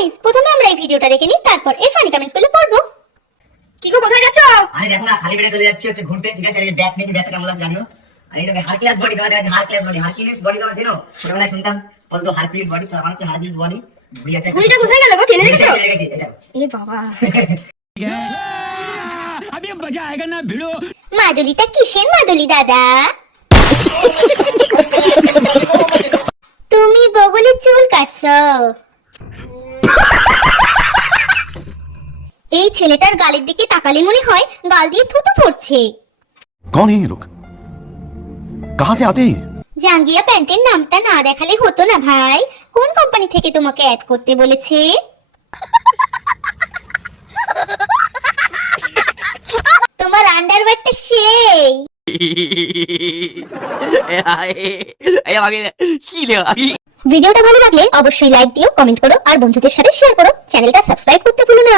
Guys প্রথমে আমরা এই ভিডিওটা দেখে নিই, তারপর এর ফানি কমেন্টস গুলো পড়বো। কি গো কোথায় যাচ্ছো? আরে দেখো না, খালি পেটে চলে যাচ্ছি হচ্ছে ঘুরতে, ঠিক আছে? এই ব্যাট নিয়েছি, ব্যাটটা কেমন লাগছে জানিও। আর এই দেখো হারকিউলিস বডি, তোমাদের কাছে হারকিউলিস বডি তোমরা চেনো? ছোটবেলায় শুনতাম বলতো হারকিউলিস বডি, তো আমার হচ্ছে হারকিউলিস বডি। ভুলে যাচ্ছে ঘুড়িটা কোথায় গেল গো? টেনে রেখেছো? এই দেখো। এ বাবা, अभी मजा आएगा ना भिड़ो। মাদুলিটা কিসের মাদুলি দাদা? তুমি বগলে চুল কাটছো? এই ছেলেটার গালের দিকে তাকালে মনে হয় গাল দিয়ে থুতু পড়ছে। कौन है ये लोग? कहां से आते हैं? জাঙ্গিয়া প্যান্টের নামটা না দেখালে হতো না ভাই? কোন কোম্পানি থেকে তোমাকে অ্যাড করতে বলেছে? তোমার আন্ডারওয়্যারটা সেই। ভিডিওটা ভালো লাগলে অবশ্যই লাইক দিও, কমেন্ট করো আর বন্ধুদের সাথে শেয়ার করো। চ্যানেলটা সাবস্ক্রাইব করতে ভুলো না।